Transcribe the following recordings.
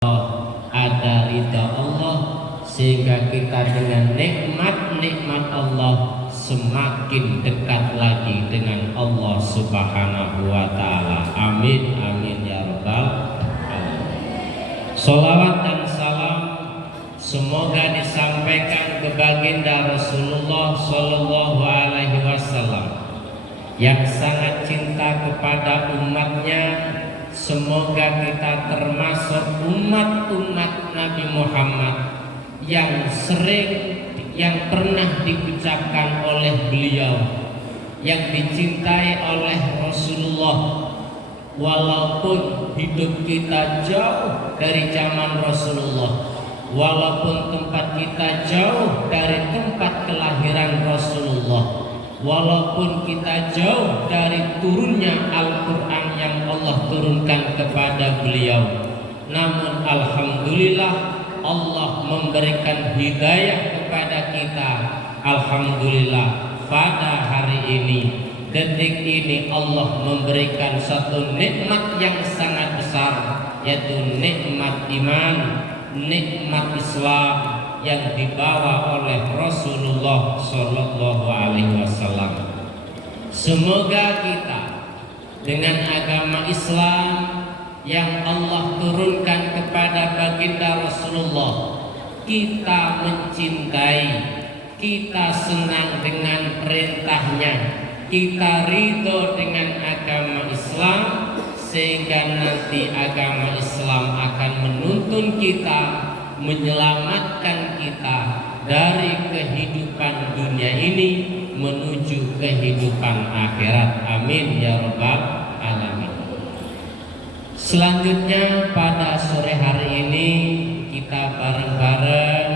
ada ridha Allah, sehingga kita dengan nikmat-nikmat Allah semakin dekat lagi dengan Allah Subhanahu wa Ta'ala. Amin amin ya rabbal alamin. Sholawat dan salam semoga disampaikan ke baginda Rasulullah Shallallahu Alaihi Wasallam yang sangat cinta kepada umatnya. Semoga kita termasuk umat-umat Nabi Muhammad yang pernah diucapkan oleh beliau, yang dicintai oleh Rasulullah. Walaupun hidup kita jauh dari zaman Rasulullah, walaupun tempat kita jauh dari tempat kelahiran Rasulullah, walaupun kita jauh dari turunnya Al-Quran yang Allah turunkan kepada beliau, namun alhamdulillah Allah memberikan hidayah kepada kita. Alhamdulillah pada hari ini, detik ini Allah memberikan satu nikmat yang sangat besar, yaitu nikmat iman, nikmat Islam yang dibawa oleh Rasulullah Shallallahu Alaihi Wasallam. Semoga kita dengan agama Islam yang Allah turunkan kepada baginda Rasulullah, kita mencintai, kita senang dengan perintahnya, kita ridho dengan agama Islam, sehingga nanti agama Islam akan menuntun kita, menyelamatkan kita dari kehidupan dunia ini menuju kehidupan akhirat. Amin ya rabbal alamin. Selanjutnya pada sore hari ini kita bareng-bareng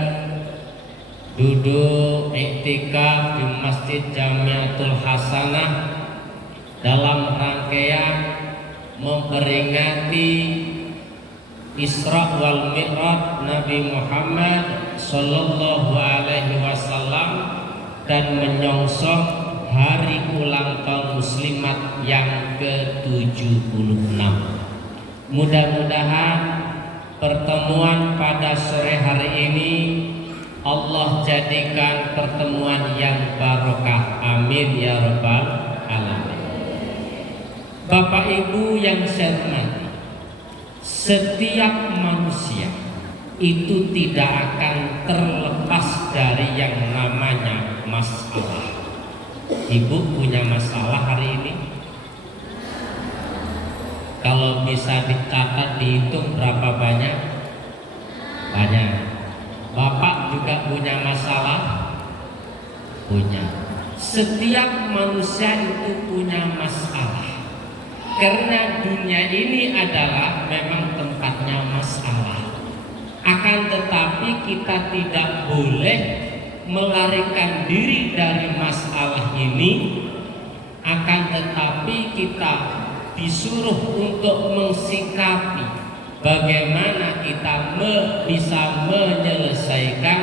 duduk iktikaf di Masjid Jamiatul Hasanah dalam rangkaian memperingati Isra wal Mi'raj Nabi Muhammad Sallallahu Alaihi Wasallam dan menyongsong hari ulang tahun muslimat yang ke-76. Mudah-mudahan pertemuan pada sore hari ini Allah jadikan pertemuan yang barokah. Amin ya rabbal alamin. Bapak Ibu yang saya hormati, setiap manusia itu tidak akan terlepas dari yang namanya masalah. Ibu punya masalah hari ini? Kalau bisa dicatat, dihitung berapa banyak? Banyak. Bapak juga punya masalah? Punya. Setiap manusia itu punya masalah. Karena dunia ini adalah memang tempatnya masalah. Akan tetapi kita tidak boleh melarikan diri dari masalah ini. Akan tetapi kita disuruh untuk mensikapi bagaimana kita bisa menyelesaikan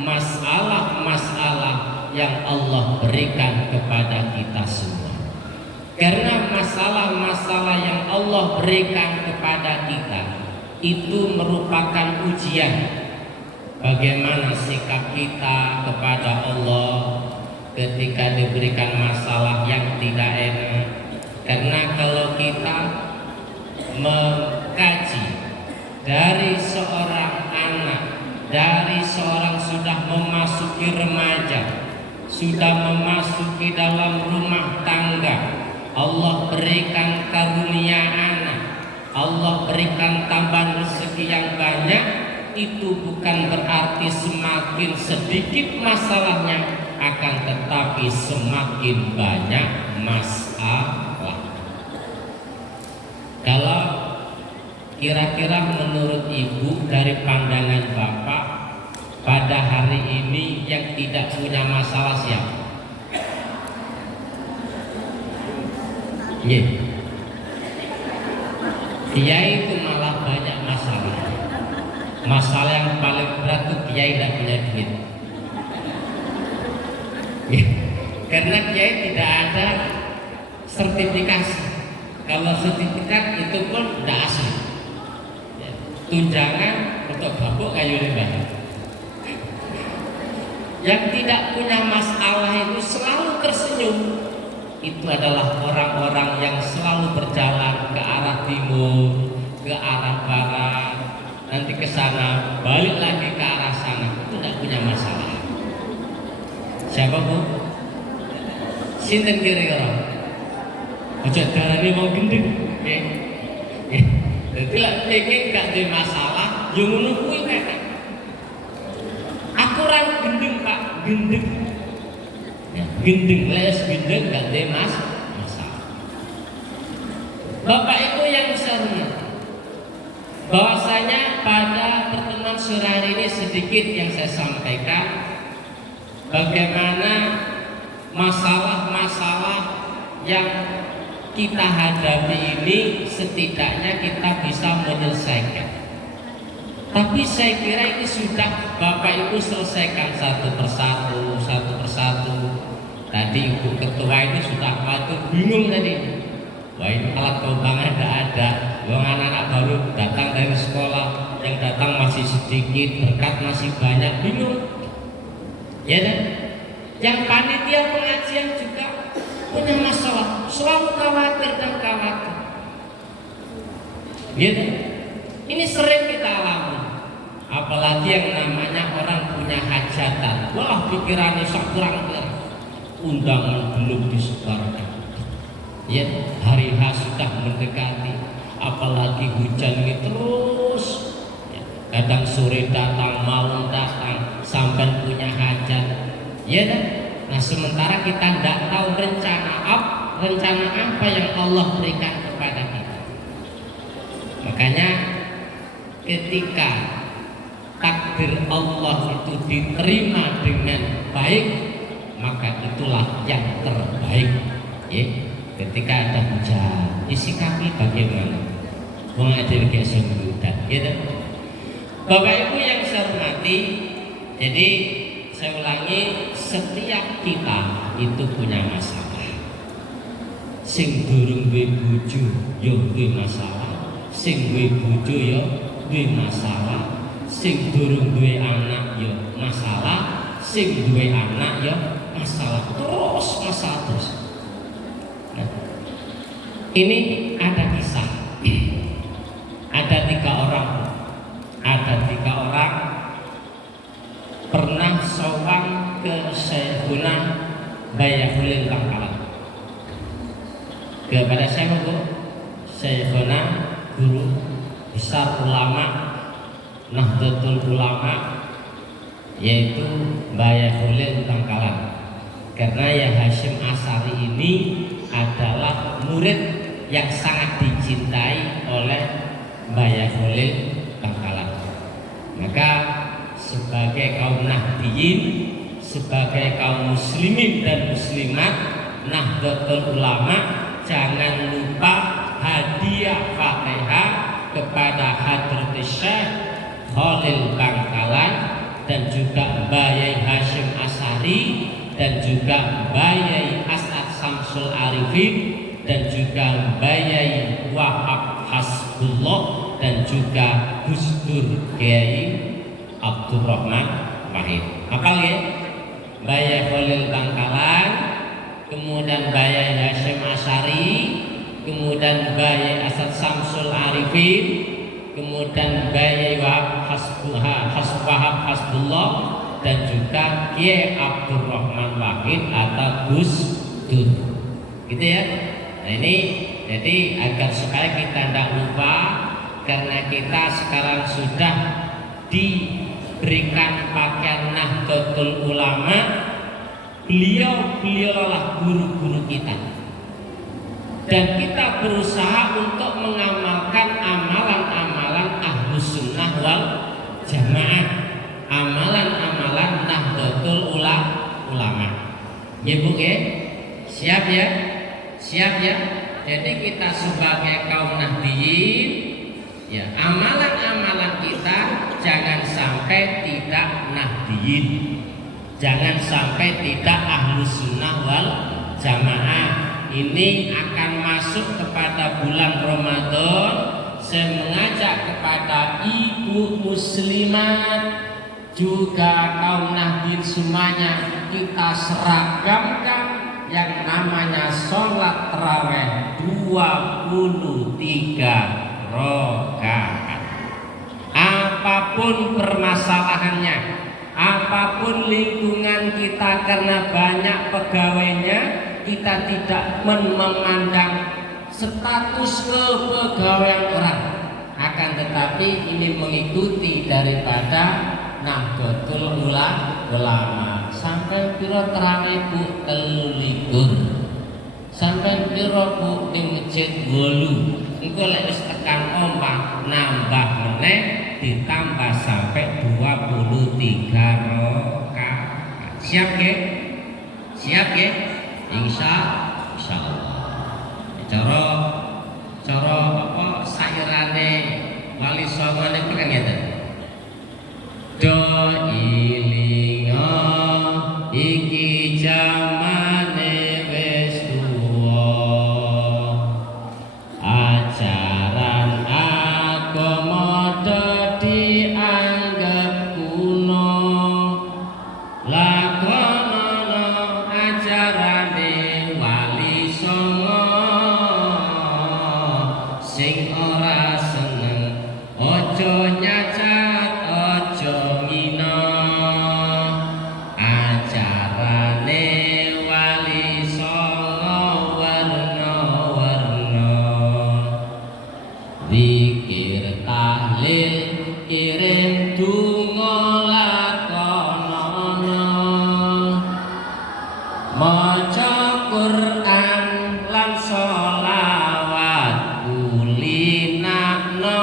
masalah-masalah yang Allah berikan kepada kita semua. Karena masalah-masalah yang Allah berikan kepada kita itu merupakan ujian. Bagaimana sikap kita kepada Allah ketika diberikan masalah yang tidak enak. Karena kalau kita mengkaji dari seorang anak, dari seorang sudah memasuki remaja, sudah memasuki dalam rumah tangga, Allah berikan karunia anak, Allah berikan tambahan rezeki yang banyak, itu bukan berarti semakin sedikit masalahnya, akan tetapi semakin banyak masalah. Kalau kira-kira menurut Ibu dari pandangan Bapak, pada hari ini yang tidak punya masalah siapa? Dia itu malah banyak masalah. Masalah yang paling berat itu Kiai tidak punya duit. Karena Kiai tidak ada sertifikasi. Kalau sertifikat itu pun tidak asli. tunjangan untuk babuk kayu lembah. Yang tidak punya masalah itu selalu tersenyum. Itu adalah orang-orang yang selalu berjalan ke arah timur, ke arah barat, nanti ke sana, balik lagi ke arah sana. Itu tidak punya masalah. Siapa bu? Sinten kira-kira? Ojo darane mau gendeng. Jadi lah pengen gak ada masalah, yang ngono kuwi enak. Aku ra gendeng Pak, gendeng. Ya, gendeng les gendeng gak ada masalah. Bapak Ibu yang saya hormati, bahwasanya pada pertemuan sore hari ini sedikit yang saya sampaikan bagaimana masalah-masalah yang kita hadapi ini setidaknya kita bisa menyelesaikan. Tapi saya kira ini sudah Bapak Ibu selesaikan satu persatu. Tadi Ibu Ketua ini sudah waktu bingung tadi. Wah ini alat keuangan tidak ada. Wong anak-anak baru datang dari sekolah, yang datang masih sedikit, berkat masih banyak, bingung. Ya kan? Yang panitia pengajian juga punya masalah, selalu khawatir dan khawatir. Gitu. Ini sering kita alami. Apalagi yang namanya orang punya hajatan. Wah pikirannya sok kurang-kurang. Undangan belum disebarkan. Ya, hari H sudah mendekati. Apalagi hujan ini terus. Ya, kadang sore datang, malam datang, sampai punya hajat. Ya kan? Nah sementara kita tidak tahu rencana apa yang Allah berikan kepada kita. Makanya ketika takdir Allah itu diterima dengan baik, maka itulah yang terbaik. Ya, ketika ada hujan, disikapi bagaimana? Mengajar ke hujan, gitu. Bapak Ibu yang saya hormati, jadi saya ulangi, setiap kita itu punya masalah. Sing durung duwe bojo ya duwe masalah, sing duwe bojo ya duwe masalah, sing durung duwe anak ya masalah, sing duwe anak ya masalah, terus masalah terus. Nah, ini ada kisah. Ada tiga orang pernah sowan ke Syekhuna Bayakhulil Bangkalan. Kepada siapa bu? Syekhuna guru besar ulama Nahdlatul Ulama, yaitu Bayakhulil Bangkalan. Karena ya Hasyim Asy'ari ini adalah murid yang sangat dicintai oleh Bayakhulil Bangkalan. Maka sebagai kaum Nahdiyin, sebagai kaum muslimin dan muslimat Nahdlatul Ulama, jangan lupa hadiah Fatihah kepada Hadrat Syekh Khalil Bangkalan dan juga Bayai Hasyim Asy'ari dan juga Bayai As'ad Samsul Arifin dan juga Bayai Wahab Hasbullah dan juga Gus Dur Kiai Abdurrahman Wahid. Apal ya? Bayai Khalil Bangkalan, kemudian Bayai Hasyim Asy'ari, kemudian Bayai As'ad Samsul Arifin, kemudian Bayai Wahab Hasbullah dan juga Kiai Abdurrahman Wahid atau Gus Dur. Gitu ya. Nah ini jadi agar supaya kita tidak lupa, karena kita sekarang sudah diberikan pakaian Nahdlatul Ulama, beliau-beliaulah guru-guru kita, dan kita berusaha untuk mengamalkan amalan-amalan Ahlus Sunnah wal Jamaah, amalan-amalan Nahdlatul Ulama. Ya bu ya, siap ya, siap ya. Jadi kita sebagai kaum Nahdiyin, ya amalan-amalan kita jangan sampai tidak Nahdiyin, jangan sampai tidak Ahlus Sunnah wal Jamaah. Ini akan masuk kepada bulan Ramadan, saya mengajak kepada ibu muslimat juga kaum nahdien semuanya, kita seragamkan yang namanya sholat tarawih 23 rakaat. Apapun permasalahannya, apapun lingkungan kita, karena banyak pegawainya, kita tidak memandang status kepegawaian orang, akan tetapi ini mengikuti daripada Nahdlatul Ulama. Sampai piro terawih Bu 23, sampai piro Bu di masjid 8. Engko lek wis tekan omah nambah meneh ditambah sampai 23 rakaat. Siap nggih? Siap nggih? Insyaallah. Cara apa sairane Wali Songo niku kan ngeten. Do ilinga iki jamane wis tuwa, ajaran agama dianggap kuno, lakonono ajarane Wali Songo, sing ora seneng ojo nyacat ojo ngina, ajarane Wali Songo warna-warna, zikir tahlil kirim donga lakonono, maca Quran lan sholawat kulinakno,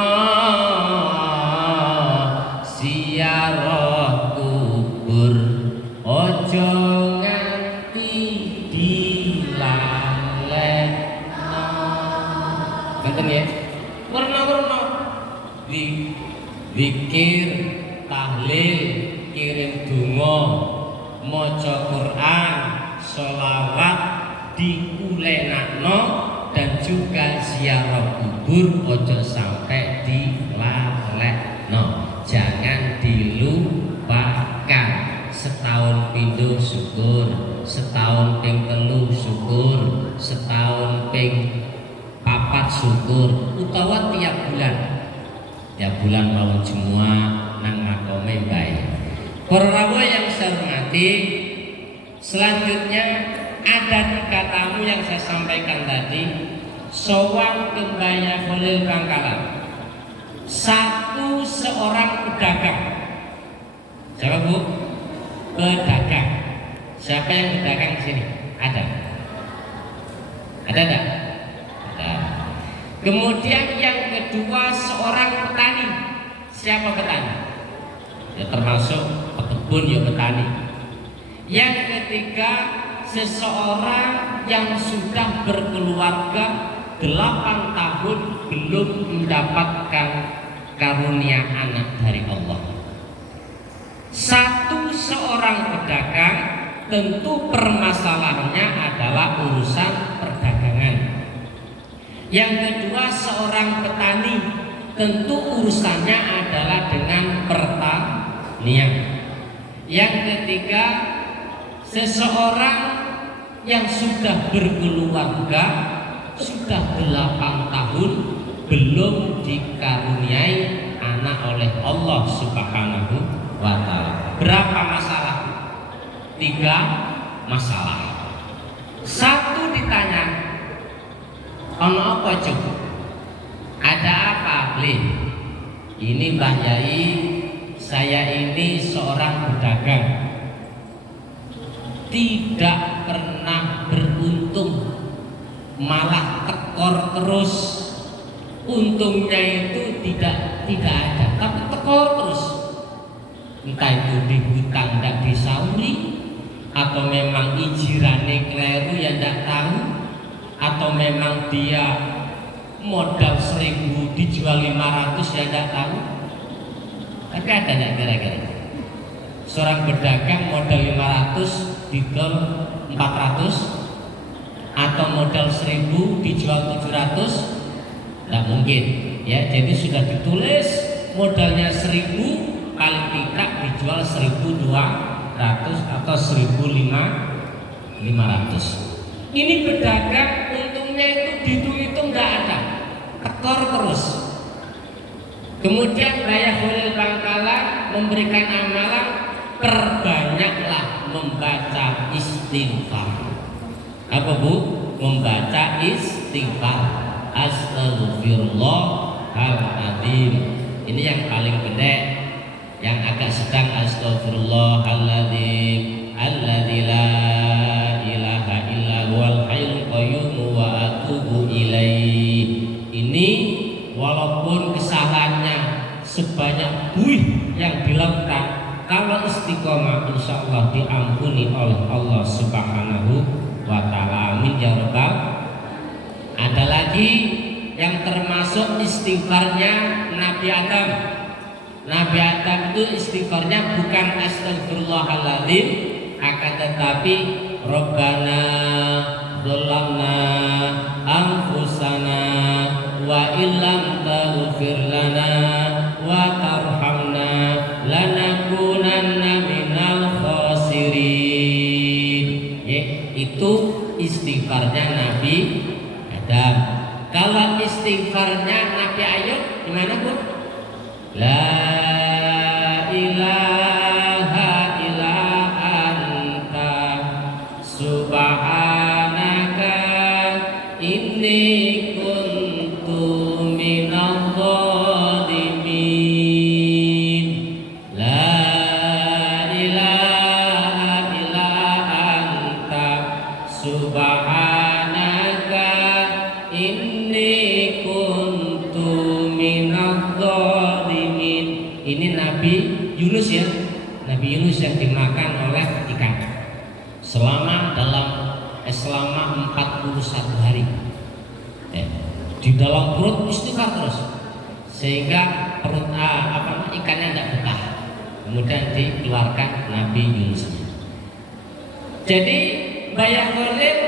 ziarah kubur ojo nganti dilalekno. Ngeten ya. Warna-warna zikir, tahlil, kirim donga, maca Quran, sholawat dikulenakno, dan juga ziarah kubur ojo sampai dilalekno. Jangan dilupakan. Setahun pindho syukur, setahun ping 3 syukur, setahun ping 4 syukur, utawa tiap bulan mau Jumat nang makome bae. Para rawuh yang saya hormati, selanjutnya ada 3 tamu yang saya sampaikan tadi. Sowan ke Mbah Khalil Bangkalan, satu seorang pedagang. Siapa Bu? Pedagang. Siapa yang pedagang di sini? Ada? Ada enggak? Ada. Kemudian yang kedua seorang petani. Siapa petani? Ya termasuk pekebun ya petani. Yang ketiga seseorang yang sudah berkeluarga 8 tahun belum mendapatkan karunia anak dari Allah. Satu seorang pedagang, tentu permasalahannya adalah urusan perdagangan. Yang kedua seorang petani, tentu urusannya adalah dengan pertanian. Yang ketiga seseorang yang sudah berkeluarga, sudah 8 tahun belum dikaruniai anak oleh Allah Subhanahu wa ta'ala. Berapa masalah? 3 masalah. Satu ditanya, ono apa coba? Ada apa beli? Ini Mbah Yai, saya ini seorang pedagang, tidak pernah beruntung, malah tekor terus. Untungnya itu tidak ada, tapi tekor terus. Entah itu di hutang tidak disauri, atau memang ijirane keliru ya tidak tahu, atau memang dia modal 1.000 dijual 500 ya tidak tahu. Tapi ada tidak kira-kira seorang pedagang modal 500 dijual 400, atau modal 1.000 dijual 700? Tidak mungkin. ya. Jadi sudah ditulis modalnya 1.000, paling tidak dijual 1.200 atau 1.500. Ini pedagang untungnya itu dihitung nggak ada, tekor terus. Kemudian Bayakhulil Bangkalan memberikan amalan, perbanyaklah membaca istighfar. Apa Bu? Membaca istighfar. Astaghfirullahaladzim. Ini yang paling gede. Yang agak sedang astaghfirullahaladzim alladzi la ilaha illa huwal hayyul qayyum wa atubu ilaih. Ini walaupun kesalahannya sebanyak buih yang dilakukan, kalau istiqomah insya Allah diampuni oleh Allah Subhanahu wa ta'ala. Amin ya rabbal. Ada lagi yang termasuk istighfarnya Nabi Adam. Nabi Adam itu istighfarnya bukan astagfirullahaladzim, akan tetapi Rabbana dzalamna anfusana wa illam taghfir lana wa tarhamna lanakunanna minal khasirin. Itu istighfarnya Nabi Adam. Kalau istighfarnya Nabi Ayub gimana Bu? La ilaha illa anta subhanaka inni kuntu minadh dhalimin. La ilaha illa anta subhanaka inni kuntu minadh dhalimin. Ini Nabi Yunus ya, Nabi Yunus yang dimakan oleh ikan selama 41 hari. Di dalam perut istighfar terus sehingga perut ikannya tidak betah. Kemudian dikeluarkan Nabi Yunus. Jadi Bayakhulil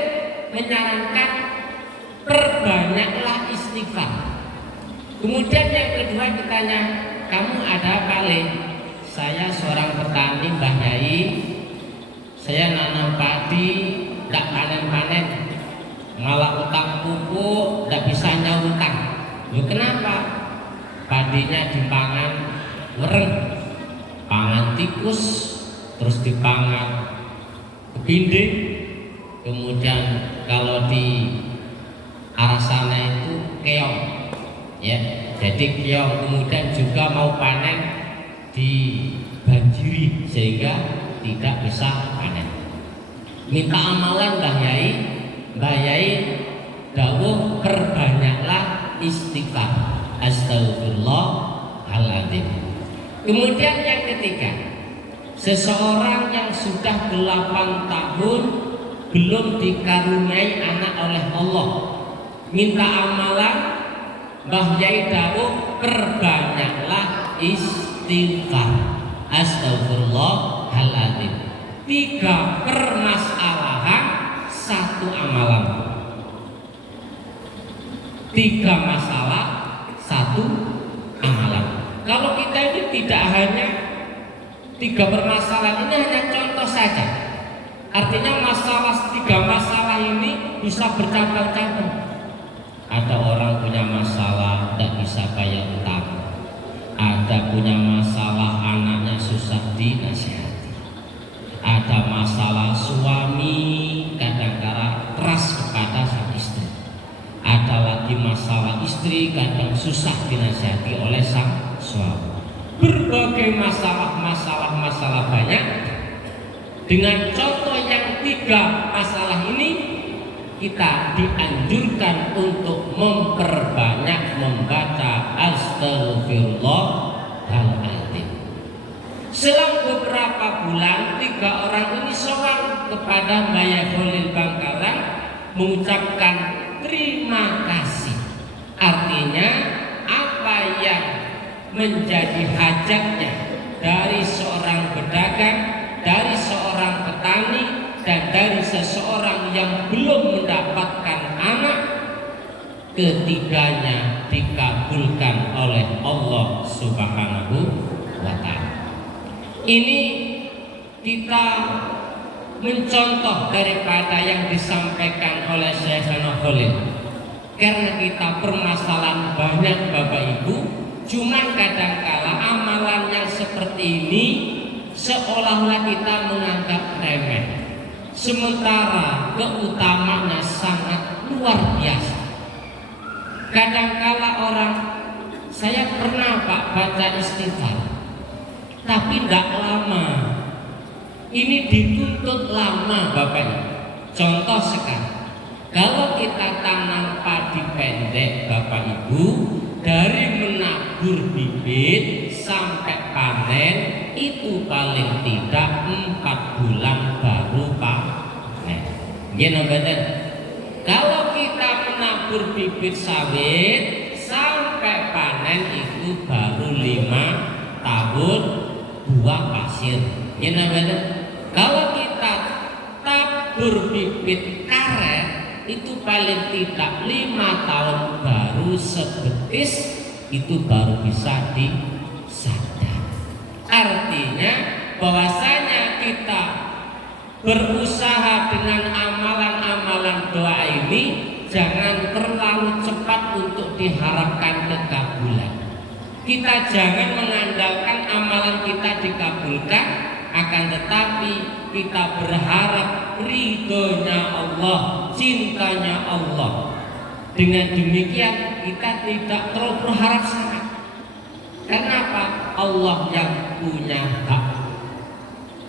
menyarankan perbanyaklah istighfar. Kemudian yang kedua ditanya, kamu ada apa Le? Saya seorang petani Mbah Yai, saya nanam padi, tidak panen-panen, malah utang pupuk, tidak bisa nyautang. Loh kenapa? Padinya dipangan wereng, pangan tikus, terus dipangan kebinding, kemudian kalau di arah sana itu keong, ya. Jadi keong kemudian juga mau panen dibanjiri sehingga tidak bisa panen. Minta amalan Mbah Yai, Mbah Yai dawuh perbanyaklah istighfar, astagfirullahaladzim. Kemudian yang ketiga, seseorang yang sudah 8 tahun belum dikaruniai anak oleh Allah, minta amalan Mbah Yai dawuh perbanyaklah istighfar, astagfirullahaladzim. 3 permasalahan 1 amalan. 3 masalah 1 amalan. Kalau kita ini tidak hanya 3 permasalahan, ini hanya contoh saja. Artinya 3 masalah ini bisa bercabang-cabang. Ada orang punya masalah tidak bisa bayar utang, ada punya masalah anaknya susah dinasihati, ada masalah suami kadang-kadang keras kepada sang istri, ada lagi masalah istri kadang susah dinasihati oleh sang suami. Berbagai masalah banyak. Dengan contoh yang 3 masalah ini, kita dianjurkan untuk memperbanyak membaca astagfirullahaladzim. Selang beberapa bulan 3 orang ini sowan kepada Bayakhulil Bangkalan mengucapkan terima kasih. Artinya apa yang menjadi hajatnya dari seorang pedagang, dari seorang petani, dan dari seseorang yang belum mendapatkan anak, ketiganya dikabulkan dikabulkan oleh Allah Subhanahu wa Ta'ala. Ini kita mencontoh daripada yang disampaikan oleh Syekhana Khalil. Karena kita permasalahan banyak Bapak Ibu, cuma kadangkala amalan yang seperti ini seolah-olah kita menganggap remeh, sementara keutamaannya sangat luar biasa. Kadangkala orang, saya pernah Pak baca istighfar, tapi tidak lama. Ini dituntut lama Bapak Ibu. Contoh sekarang, kalau kita tanam padi pendek Bapak Ibu, dari menabur bibit sampai panen itu paling tidak 4 bulan baru panen. Gimana? Kalau kita menabur bibit sawit sampai panen itu baru 5 tahun buah pasir. Gimana? Kalau kita tabur bibit karet itu paling tidak 5 tahun baru sebetis itu baru bisa disadar. Artinya bahwasanya kita berusaha dengan amalan-amalan doa ini jangan terlalu cepat untuk diharapkan kekabulan. Kita jangan mengandalkan amalan kita dikabulkan, akan tetapi kita berharap ridhonya Allah, cintanya Allah. Dengan demikian kita tidak terlalu berharap sangat. Kenapa? Allah yang punya hak.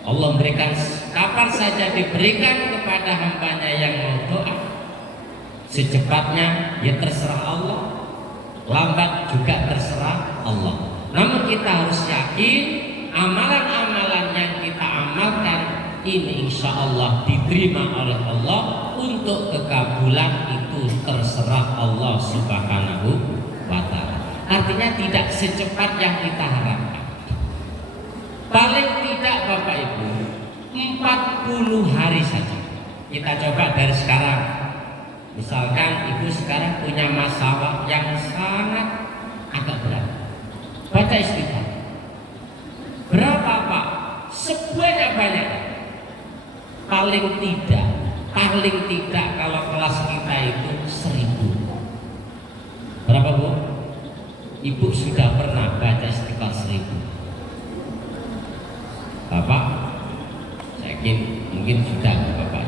Allah memberikan kapan saja diberikan kepada hambanya yang mau doa. Secepatnya ya terserah Allah, lambat juga terserah Allah. Namun kita harus yakin amalan-amalan yang kita amalkan ini insya Allah diterima oleh Allah. Untuk kekabulan itu terserah Allah Subhanahu wa Ta'ala. Artinya tidak secepat yang kita harapkan. Paling tidak Bapak Ibu 40 hari saja. Kita coba dari sekarang. Misalkan Ibu sekarang punya masalah yang sangat agak berat, baca istighfar. Berapa Pak? Sebanyak-banyak. Paling tidak kalau kelas kita itu 1000. Berapa Bu? Ibu sudah pernah baca istighfar 1000? Bapak? Saya yakin mungkin sudah Bapak.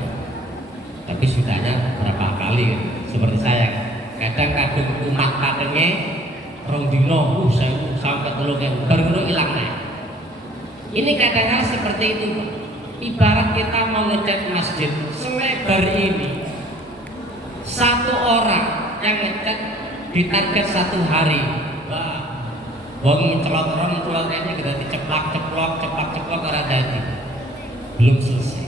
Tapi sudahnya berapa kali seperti saya. Kadang-kadang umat katanya rong dino saya sampai telur yang baru hilang. Ini kadang-kadang seperti itu Pak. Ibarat kita mau ngecat masjid selebar ini, satu orang yang ngecat ditarget 1 hari. Wong mencelok ini berarti ceplak orang jadi belum selesai.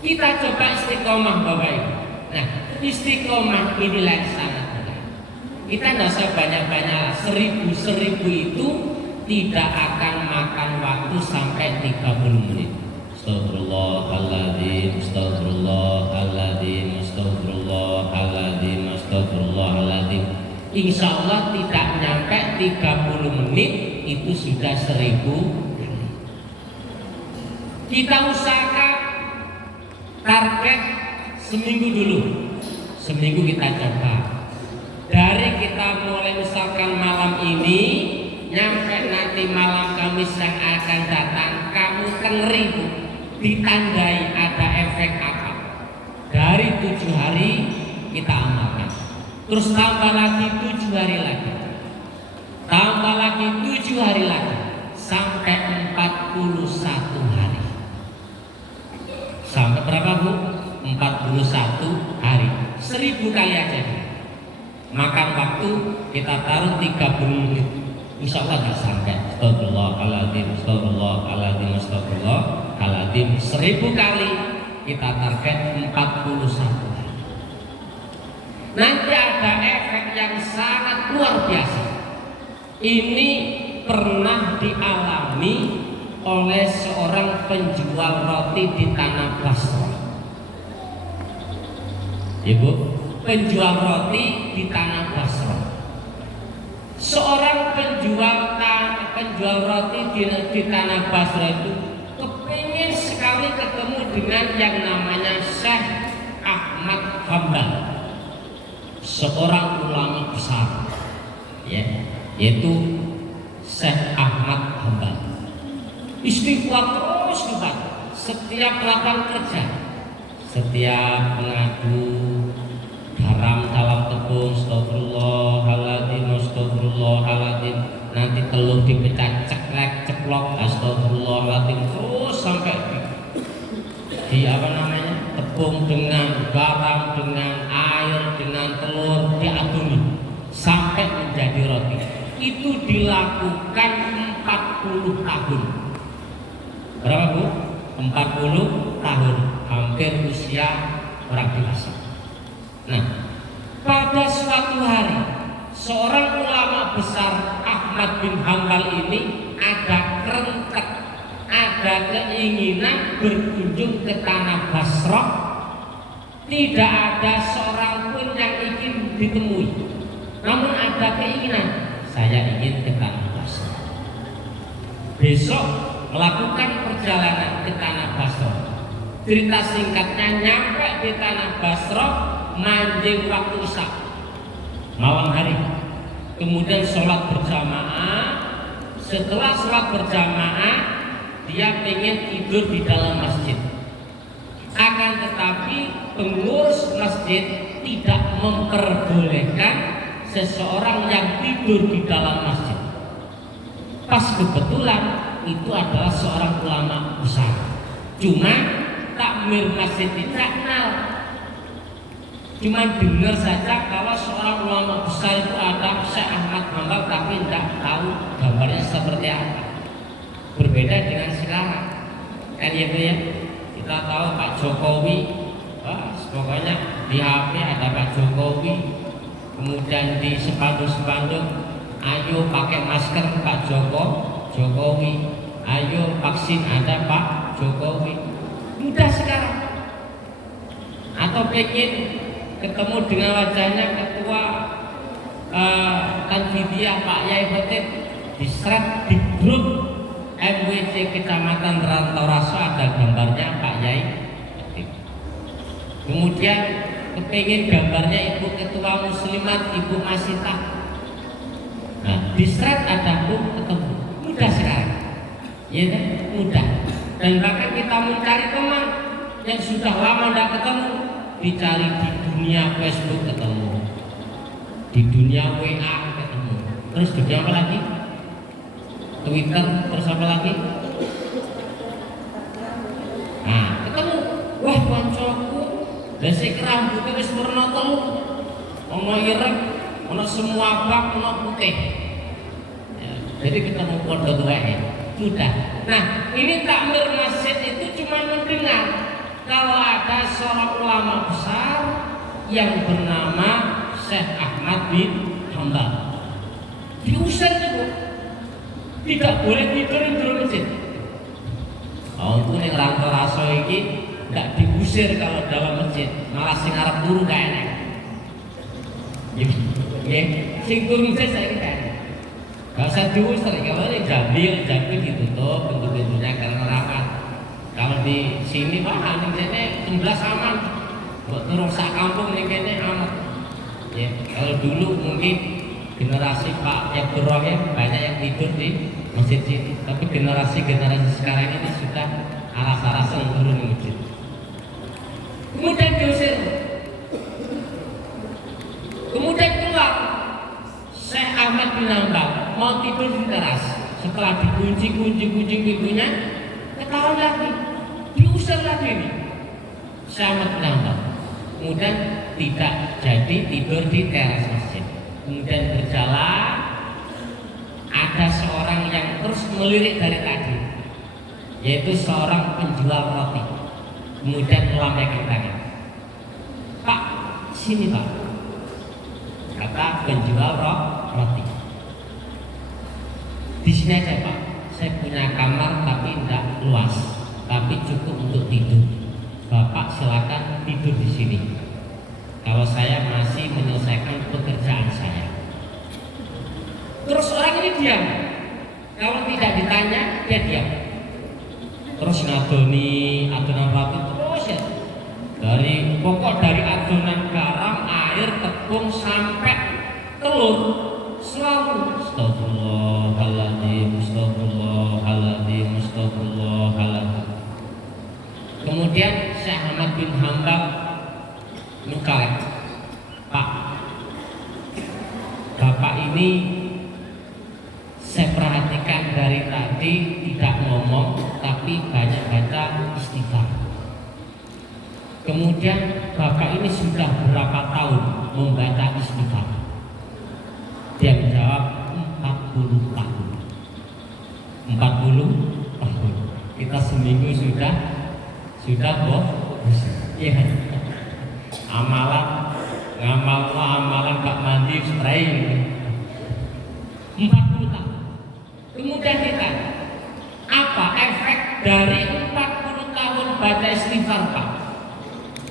Kita coba istiqomah Bapak Ibu. Nah, istiqomah inilah yang sangat benar. Kita nggak usah banyak-banyak, 1000 itu tidak akan makan waktu sampai 30 menit. Astagfirullahaladzim, astagfirullahaladzim, astagfirullahaladzim, astagfirullahaladzim. Insya Allah tidak nyampe 30 menit itu sudah 1000. Kita usahakan target seminggu dulu. Seminggu kita coba. Dari kita mulai misalkan malam ini nyampe nanti malam Kamis yang akan datang, kamu ngeri ditandai ada efek apa. Dari 7 hari kita amalkan, terus tambah lagi 7 hari lagi, tambah lagi 7 hari lagi, sampai 41 hari. Sampai berapa Bu? 41 hari. 1000 kali aja. Makan waktu kita taruh 30 menit. Insya Allah nggak sampai. Astagfirullahaladzim, astagfirullahaladzim, astagfirullahaladzim. 1000 kali kita target 41 hari. Nanti ada efek yang sangat luar biasa. Ini pernah dialami oleh seorang penjual roti di Tanah Basra. Ibu, penjual roti di Tanah Basra. Seorang penjual roti di tanah Basra itu kepingin sekali ketemu dengan yang namanya Syekh Ahmad Hambal, seorang ulama besar, ya, yaitu Syekh Ahmad Hambal. Istighfar terus kita setiap melakukan kerja, setiap mengadu garam dalam tepung, astagfirullahaladzim, nanti telur dipecah ceklek ceplok, astagfirullahaladzim, terus sampai di apa namanya, tepung dengan garam, dengan air, dengan telur diaduni sampai menjadi roti. Itu dilakukan 40 tahun. Berapa Bu? 40 tahun, hampir usia orang dewasa. Nah, pada suatu hari seorang ulama besar Ahmad bin Hambal ini ada kerentek, ada keinginan berkunjung ke tanah Basra. Tidak ada seorang pun yang ingin ditemui, namun ada keinginan, saya ingin ke tanah Basra. Besok melakukan perjalanan ke tanah Basra. Cerita singkatnya, nyampe di tanah Basra manjing waktu isya malam hari, kemudian sholat berjamaah. Setelah sholat berjamaah dia pengen tidur di dalam masjid, akan tetapi pengurus masjid tidak memperbolehkan seseorang yang tidur di dalam masjid. Pas kebetulan itu adalah seorang ulama besar, cuma takmir masjid tidak kenal, cuma dengar saja kalau seorang ulama besar itu ada Syekh Ahmad Hambal, tapi tidak tahu gambarnya seperti apa. Berbeda dengan sekarang, kan ya Bu ya. Kita tahu Pak Jokowi, pokoknya di HP ada Pak Jokowi, kemudian di spanduk-spanduk, ayo pakai masker Pak Jokowi, ayo vaksin ada Pak Jokowi. Mudah sekarang. Atau pengen ketemu dengan wajahnya ketua Tanfidia Pak Yai Khotib, diseret di grup MWC Kecamatan Rantau Raso ada gambarnya Pak Yai Khotib. Kemudian kepingin gambarnya Ibu Ketua Muslimat Ibu Masita. Nah, diseret ada pun ketemu. Mudah sekarang, ya kan? Mudah. Dan bahkan kita mencari teman yang sudah lama tidak ketemu, dicari di dunia Facebook ketemu, di dunia WA ketemu, terus di apa lagi? Twitter, terus apa lagi? Nah, ketemu. Wah, koncoku, dasik rambutnya wis warna telu, ono ireng, ono semua bak, ono putih. Ya, jadi ketemu podo tuweke. Sudah. Nah, ini takmir masjid itu cuma mendengar kalau ada seorang ulama besar yang bernama Syekh Ahmad bin Hambal. Diusir itu, tidak boleh tidur di masjid. Oh, itu yang Rantau Raso ini tidak diusir kalau dalam masjid, malah sing arep turu gak enak. Ya, sing turu masjid saya kira. Gak usah diusir, kalau ini jambil ditutup pintu-pintunya karena rapat. Kalau di sini wah ning kene 11 aman. Buat terus sak kampung ning kene aman. Ya, kalau dulu mungkin generasi Pak Ibrahim banyak yang tidur di masjid sini, tapi generasi sekarang ini sudah alas-alasan turun di masjid. Kemudian diusir. Kemudian keluar Syekh Ahmad bin Hambal mau tidur di teras. Setelah dikunci pintunya, ketahuan lagi, diusir lagi nih Syekh Ahmad bin Hambal. Kemudian tidak jadi tidur di teras masjid. Kemudian berjalan, ada seorang yang terus melirik dari tadi, yaitu seorang penjual roti. Kemudian melambaikan tangan, Pak, sini Pak, kata penjual roti. Di sini aja Pak, saya punya kamar tapi tidak luas, tapi cukup untuk tidur. Bapak silakan tidur di sini. Kalau saya masih menyelesaikan pekerjaan saya. tapi diam. Kalau tidak ditanya, dia diam. Terus ngadoni adonan roti terus ya. Dari adonan garam, air, tepung sampai telur selalu astagfirullahaladzim, astagfirullahaladzim, astagfirullahaladzim. Kemudian Syekh Ahmad bin Hambal mencolek, Pak, Bapak ini saya perhatikan dari tadi tidak ngomong tapi banyak baca istighfar. Kemudian Bapak ini sudah berapa tahun membaca istighfar? Dia menjawab 40 tahun. 40 tahun. Kita seminggu sudah iya. Amalan Pak mandi spray 40 tahun. Kemudian kita apa efek dari 40 tahun baca istighfar, Pak?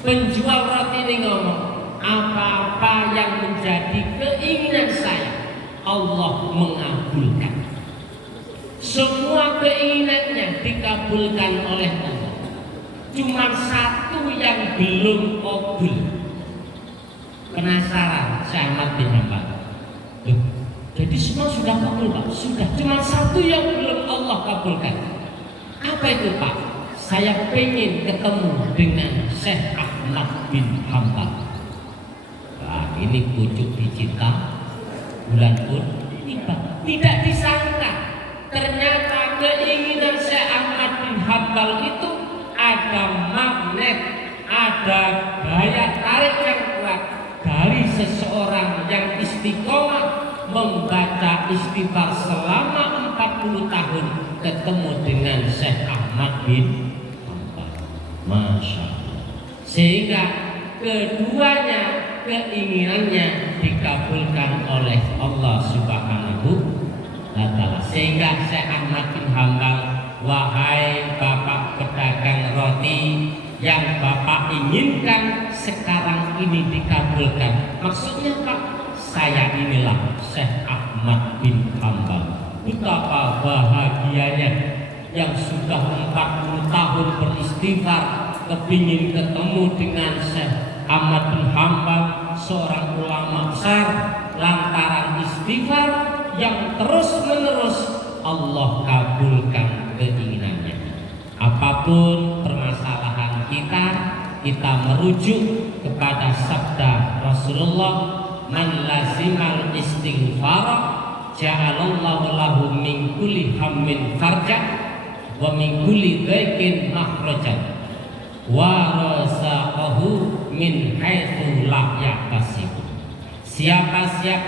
Penjual roti ini ngomong, apa-apa yang menjadi keinginan saya Allah mengabulkan. Semua keinginannya dikabulkan oleh Allah. Cuma satu yang belum kabul. Penasaran Syekh Ahmad bin Hambal. Jadi semua sudah kabul, Pak? Sudah. Cuma satu yang belum Allah kabulkan. Apa itu, Pak? Saya pengen ketemu dengan Syekh Ahmad bin Hambal. Nah, ini pucuk dicinta bulan pun tiba. Tidak disangka ternyata keinginan Syekh Ahmad bin Hambal itu ada magnet, ada daya tarik yang kuat dari seseorang yang istiqomah membaca istighfar selama 40 tahun ketemu dengan Syekh Ahmad bin Hambal. Masya Allah. Sehingga keduanya keinginannya dikabulkan oleh Allah Subhanahu wa Ta'ala. Sehingga Syekh Ahmad bin Hambal, wahai Bapak pedagang roti, yang Bapak inginkan sekarang ini dikabulkan. Maksudnya Pak, saya inilah Syekh Ahmad bin Hambal. Betapa bahagianya yang sudah 40 tahun beristighfar, kepingin ketemu dengan Syekh Ahmad bin Hambal, seorang ulama besar. Lantaran istighfar yang terus menerus Allah kabulkan keinginannya. Apapun permasalahan kita merujuk kepada sabda Rasulullah, man lazimal istighfar ja'alallahu lahu min kulli hammin farja wa min kulli dhaikin makhrajan wa razaqahu min haitsu la yahtasib. Siapa yang